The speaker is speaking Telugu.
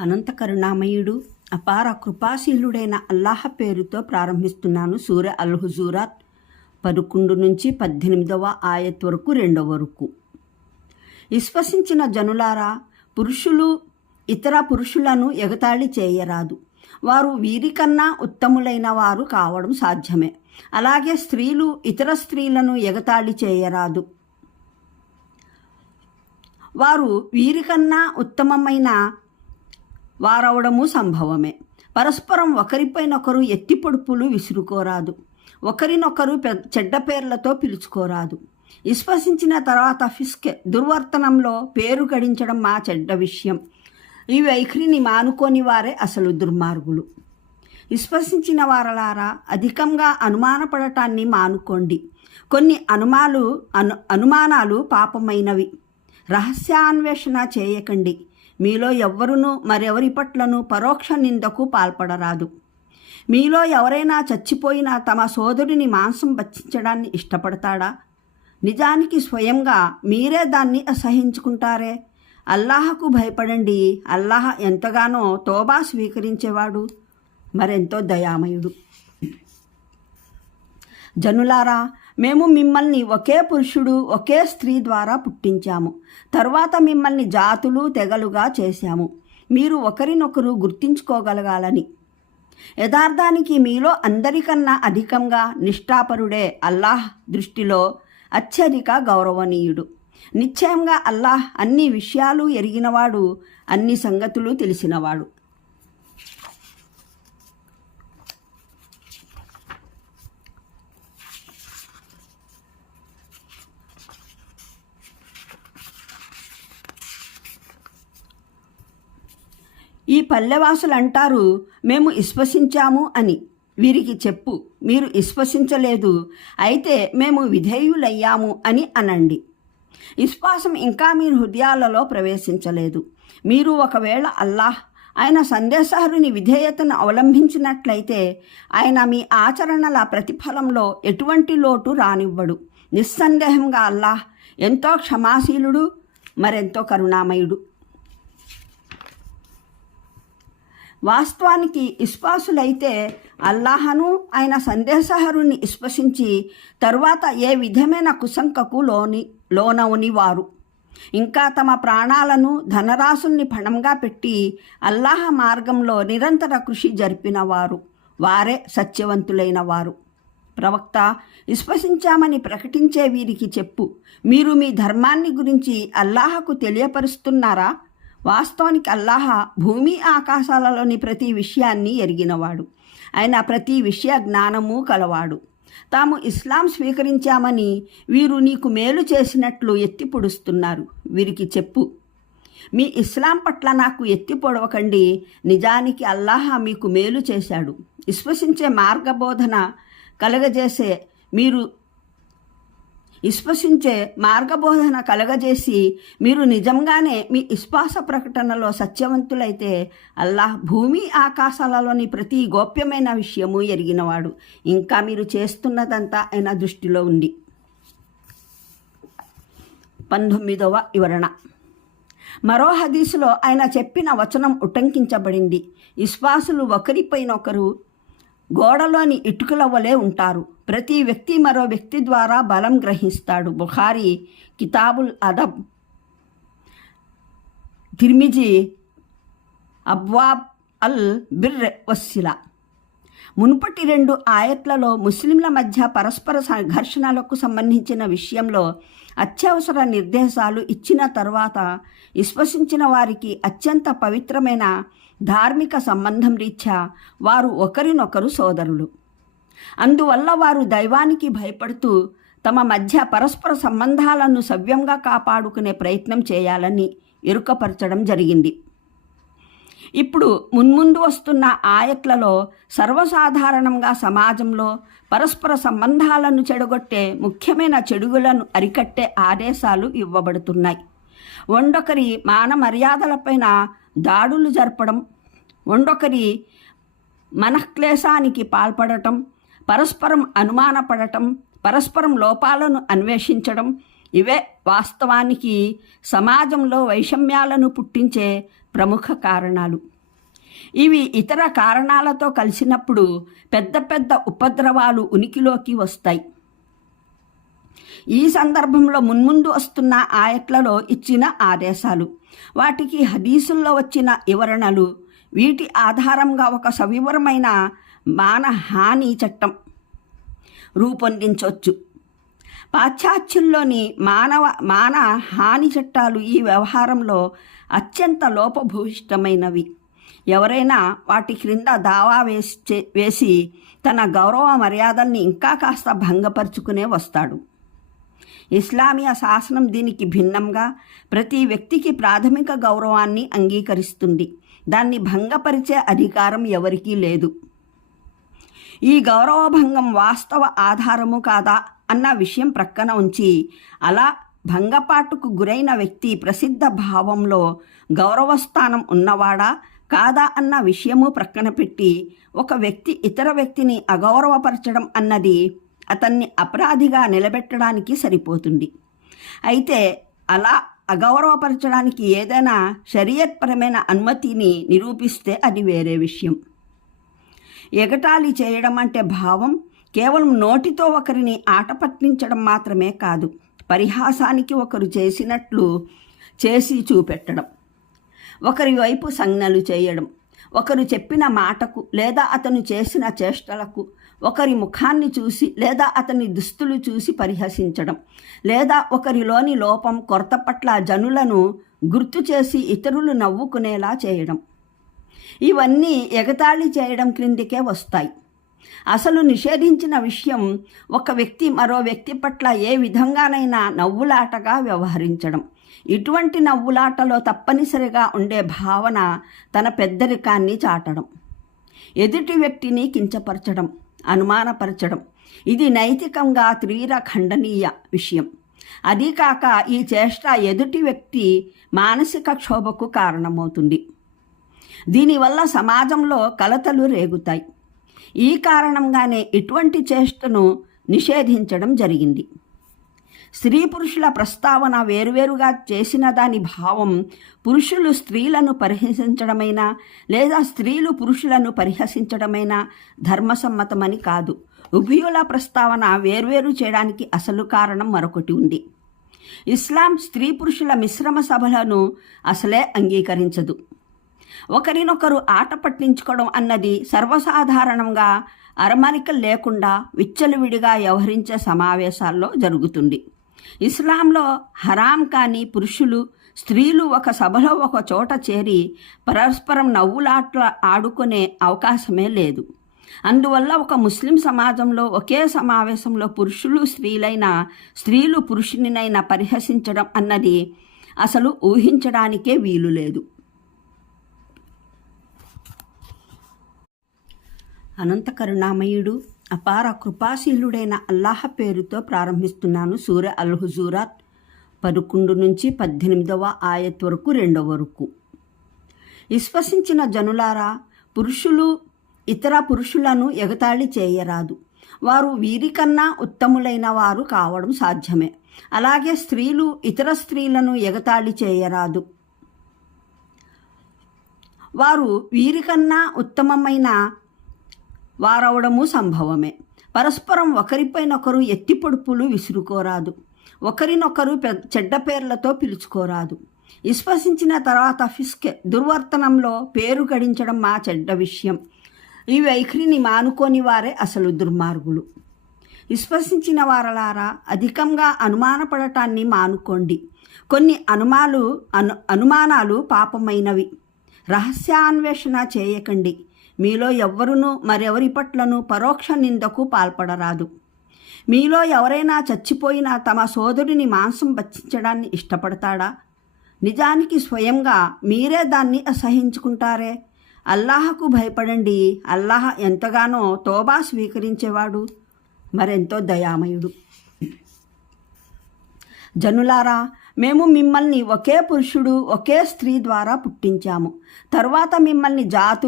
అనంత కరుణామయుడు అపార కృపాశీలుడైన అల్లాహ పేరుతో ప్రారంభిస్తున్నాను సూర్య అల్ హుజూరాత్ పదకొండు నుంచి పద్దెనిమిదవ ఆయత్ వరకు రెండవ వరకు విశ్వసించిన జనులారా పురుషులు ఇతర పురుషులను ఎగతాళి చేయరాదు. వారు వీరికన్నా ఉత్తములైన వారు కావడం సాధ్యమే. అలాగే స్త్రీలు ఇతర స్త్రీలను ఎగతాళి చేయరాదు. వారు వీరికన్నా ఉత్తమమైన వారవడము సంభవమే. పరస్పరం ఒకరిపైనొకరు ఎత్తిపొడుపులు విసురుకోరాదు. ఒకరినొకరు పె- చెడ్డ పేర్లతో పిలుచుకోరాదు. విశ్వసించిన తర్వాత ఫిస్క్ దుర్వర్తనంలో పేరు గడించడం మా చెడ్డ విషయం. ఈ వైఖరిని మానుకోని వారే అసలు దుర్మార్గులు. విశ్వసించిన వారలారా అధికంగా అనుమానపడటాన్ని మానుకోండి. కొన్ని అనుమాలు అను అనుమానాలు పాపమైనవి. రహస్యాన్వేషణ చేయకండి. మీలో ఎవ్వరునూ మరెవరి పట్లను పరోక్ష నిందకు పాల్పడరాదు. మీలో ఎవరైనా చచ్చిపోయినా తమ సోదరుని మాంసం భక్షించడాన్ని ఇష్టపడతాడా? నిజానికి స్వయంగా మీరే దాన్ని అసహించుకుంటారే? అల్లాహకు భయపడండి. అల్లాహ్ ఎంతగానో తోబా స్వీకరించేవాడు. మరెంతో దయామయుడు. జనులారా మేము మిమ్మల్ని ఒకే పురుషుడు ఒకే స్త్రీ ద్వారా పుట్టించాము. తర్వాత మిమ్మల్ని జాతులు తెగలుగా చేశాము. మీరు ఒకరినొకరు గుర్తించుకోగలగాలని. యథార్థానికి మీలో అందరికన్నా అధికంగా నిష్ఠాపరుడే అల్లాహ్ దృష్టిలో అత్యధిక గౌరవనీయుడు. నిశ్చయంగా అల్లాహ్ అన్ని విషయాలు ఎరిగినవాడు అన్ని సంగతులు తెలిసినవాడు. ఈ పల్లెవాసులు అంటారు మేము విశ్వసించాము అని. వీరికి చెప్పు మీరు విశ్వసించలేదు అయితే మేము విధేయులయ్యాము అని అనండి. విశ్వాసం ఇంకా మీ హృదయాలలో ప్రవేశించలేదు. మీరు ఒకవేళ అల్లాహ్ ఆయన సందేశహరుని విధేయతను అవలంబించినట్లయితే ఆయన మీ ఆచరణల ప్రతిఫలంలో ఎటువంటి లోటు రానివ్వడు. నిస్సందేహంగా అల్లాహ్ ఎంతో క్షమాశీలుడు మరెంతో కరుణామయుడు. వాస్తవానికి విశ్వాసులైతే అల్లాహను ఆయన సందేశహరుని విశ్వసించి తరువాత ఏ విధమైన కుశంకకు లోని లోనవుని వారు ఇంకా తమ ప్రాణాలను ధనరాశుల్ని పణంగా పెట్టి అల్లాహ మార్గంలో నిరంతర కృషి జరిపిన వారు వారే సత్యవంతులైన వారు ప్రవక్త విశ్వసించామని ప్రకటించే వీరికి చెప్పు. మీరు మీ ధర్మాన్ని గురించి అల్లాహకు తెలియపరుస్తున్నారా? వాస్తవానికి అల్లాహ భూమి ఆకాశాలలోని ప్రతి విషయాన్ని ఎరిగినవాడు. ఆయన ప్రతి విషయ జ్ఞానము కలవాడు. తాము ఇస్లాం స్వీకరించామని వీరు నీకు మేలు చేసినట్లు ఎత్తి పొడుస్తున్నారు వీరికి చెప్పు. మీ ఇస్లాం పట్ల నాకు ఎత్తి పొడవకండి. నిజానికి అల్లాహ మీకు మేలు చేశాడు. విశ్వసించే మార్గబోధన కలగజేసే మీరు విశ్వసించే మార్గబోధన కలగజేసి మీరు నిజంగానే మీ విశ్వాస ప్రకటనలో సత్యవంతులైతే అల్లాహ్ భూమి ఆకాశాలలోని ప్రతి గోప్యమైన విషయము ఎరిగినవాడు. ఇంకా మీరు చేస్తున్నదంతా ఆయన దృష్టిలో ఉంది పంతొమ్మిదవ వివరణ. మరో హదీసులో ఆయన చెప్పిన వచనం ఉటంకించబడింది. విశ్వాసులు ఒకరిపైనొకరు గోడలోని ఇటుకల వలె ఉంటారు. ప్రతి వ్యక్తి మరో వ్యక్తి ద్వారా బలం గ్రహిస్తాడు. బుఖారి కితాబుల్ అదబ్. తిర్మిజి అబ్వాబ్ అల్ బిర్ వస్సిలా. మునుపటి రెండు ఆయత్లలో ముస్లింల మధ్య పరస్పర సంఘర్షణలకు సంబంధించిన విషయంలో అత్యవసర నిర్దేశాలు ఇచ్చిన తర్వాత విశ్వసించిన వారికి అత్యంత పవిత్రమైన ధార్మిక సంబంధం రీత్యా వారు ఒకరినొకరు సోదరులు. అందువల్ల వారు దైవానికి భయపడుతూ తమ మధ్య పరస్పర సంబంధాలను సవ్యంగా కాపాడుకునే ప్రయత్నం చేయాలని ఎరుకపరచడం జరిగింది. ఇప్పుడు మున్ముందు వస్తున్న ఆయట్లలో సర్వసాధారణంగా సమాజంలో పరస్పర సంబంధాలను చెడగొట్టే ముఖ్యమైన చెడుగులను అరికట్టే ఆదేశాలు ఇవ్వబడుతున్నాయి. వండొకరి మాన మర్యాదలపైన దాడులు జరపడం వండొకరి మనఃక్లేశానికి పాల్పడటం పరస్పరం అనుమానపడటం పరస్పరం లోపాలను అన్వేషించడం ఇవే వాస్తవానికి సమాజంలో వైషమ్యాలను పుట్టించే ప్రముఖ కారణాలు. ఇవి ఇతర కారణాలతో కలిసినప్పుడు పెద్ద పెద్ద ఉపద్రవాలు ఉనికిలోకి వస్తాయి. ఈ సందర్భంలో మున్ముందు వస్తున్న ఆయట్లలో ఇచ్చిన ఆదేశాలు వాటికి హదీసుల్లో వచ్చిన వివరణలు వీటి ఆధారంగా ఒక సవివరమైన మానహాని చట్టం రూపొందించవచ్చు. పాశ్చాత్యుల్లోని మానవ మాన హాని చట్టాలు ఈ వ్యవహారంలో అత్యంత లోపభూయిష్టమైనవి. ఎవరైనా వాటి క్రింద దావా వేసి చే- వేసి తన గౌరవ మర్యాదల్ని ఇంకా కాస్త భంగపరుచుకునే వస్తాడు. ఇస్లామియా శాసనం దీనికి భిన్నంగా ప్రతి వ్యక్తికి ప్రాథమిక గౌరవాన్ని అంగీకరిస్తుంది. దాన్ని భంగపరిచే అధికారం ఎవరికీ లేదు. ఈ గౌరవభంగం వాస్తవ ఆధారము కాదా అన్న విషయం ప్రక్కన ఉంచి అలా భంగపాటుకు గురైన వ్యక్తి ప్రసిద్ధ భావంలో గౌరవస్థానం ఉన్నవాడా కాదా అన్న విషయము ప్రక్కన పెట్టి ఒక వ్యక్తి ఇతర వ్యక్తిని అగౌరవపరచడం అన్నది అతన్ని అపరాధిగా నిలబెట్టడానికి సరిపోతుంది. అయితే అలా అగౌరవపరచడానికి ఏదైనా శరీరపరమైన అనుమతిని నిరూపిస్తే అది వేరే విషయం. ఎగటాళి చేయడం అంటే భావం కేవలం నోటితో ఒకరిని ఆట పట్టించడం మాత్రమే కాదు పరిహాసానికి ఒకరు చేసినట్లు చేసి చూపెట్టడం ఒకరి వైపు సంజ్ఞలు చేయడం. ఒకరు చెప్పిన మాటకు లేదా అతను చేసిన చేష్టలకు ఒకరి ముఖాన్ని చూసి లేదా అతని దుస్తులు చూసి పరిహసించడం లేదా ఒకరిలోని లోపం కొరత పట్ల జనులను గుర్తు చేసి ఇతరులు నవ్వుకునేలా చేయడం. ఇవన్నీ ఎగతాళి చేయడం క్రిందికే వస్తాయి. అసలు నిషేధించిన విషయం ఒక వ్యక్తి మరో వ్యక్తి పట్ల ఏ విధంగానైనా నవ్వులాటగా వ్యవహరించడం. ఇటువంటి నవ్వులాటలో తప్పనిసరిగా ఉండే భావన తన పెద్దరికాన్ని చాటడం. ఎదుటి వ్యక్తిని కించపరచడం అనుమానపరచడం. ఇది నైతికంగా తీవ్ర ఖండనీయ విషయం. అదీ కాక ఈ చేష్ట ఎదుటి వ్యక్తి మానసిక క్షోభకు కారణమవుతుంది. దీనివల్ల సమాజంలో కలతలు రేగుతాయి. ఈ కారణంగానే ఇటువంటి చేష్టను నిషేధించడం జరిగింది. స్త్రీ పురుషుల ప్రస్తావన వేరువేరుగా చేసిన దాని భావం పురుషులు స్త్రీలను పరిహసించడమైనా లేదా స్త్రీలు పురుషులను పరిహసించడమైనా ధర్మసమ్మతమని కాదు. ఉభయుల ప్రస్తావన వేర్వేరు చేయడానికి అసలు కారణం మరొకటి ఉంది. ఇస్లాం స్త్రీ పురుషుల మిశ్రమ సభలను అసలే అంగీకరించదు. ఒకరినొకరు ఆట పట్టించుకోవడం అన్నది సర్వసాధారణంగా అరమరికలు లేకుండా విచ్చలవిడిగా వ్యవహరించే సమావేశాల్లో జరుగుతుంది. ఇస్లాంలో హరాం కాని పురుషులు స్త్రీలు ఒక సభలో ఒక చోట చేరి పరస్పరం నవ్వులాట్ల ఆడుకునే అవకాశమే లేదు. అందువల్ల ఒక ముస్లిం సమాజంలో ఒకే సమావేశంలో పురుషులు స్త్రీలైన స్త్రీలు పురుషునినైనా పరిహసించడం అన్నది అసలు ఊహించడానికే వీలు లేదు. అనంత కరుణామయుడు అపార కృపాశీలుడైన అల్లాహ పేరుతో ప్రారంభిస్తున్నాను సూర్య అల్ హుజూరాత్ పదకొండు నుంచి పద్దెనిమిదవ ఆయత్ వరకు రెండవ వరకు విశ్వసించిన జనులారా పురుషులు ఇతర పురుషులను ఎగతాళి చేయరాదు. వారు వీరికన్నా ఉత్తములైన వారు కావడం సాధ్యమే. అలాగే స్త్రీలు ఇతర స్త్రీలను ఎగతాళి చేయరాదు. వారు వీరికన్నా ఉత్తమమైన వారవడము సంభవమే. పరస్పరం ఒకరిపైనొకరు ఎత్తిపొడుపులు విసురుకోరాదు. ఒకరినొకరు పె- చెడ్డ పేర్లతో పిలుచుకోరాదు. విశ్వసించిన తర్వాత ఫిస్క్ దుర్వర్తనంలో పేరు గడించడం మా చెడ్డ విషయం. ఈ వైఖరిని మానుకోని వారే అసలు దుర్మార్గులు. విశ్వసించిన వారలారా అధికంగా అనుమానపడటాన్ని మానుకోండి. కొన్ని అనుమాలు అను అనుమానాలు పాపమైనవి. రహస్యాన్వేషణ చేయకండి. మీలో ఎవ్వరునూ మరెవరి పట్లను పరోక్ష నిందకు పాల్పడరాదు. మీలో ఎవరైనా చచ్చిపోయిన తమ సోదరుని మాంసం భక్షించడాన్ని ఇష్టపడతాడా? నిజానికి స్వయంగా మీరే దాన్ని అసహించుకుంటారే? అల్లాహకు భయపడండి. అల్లాహ్ ఎంతగానో తోబా స్వీకరించేవాడు. మరెంతో దయామయుడు. జనులారా మేము మిమ్మల్ని ఒకే పురుషుడు ఒకే స్త్రీ ద్వారా పుట్టించాము. తర్వాత మిమ్మల్ని జాతులు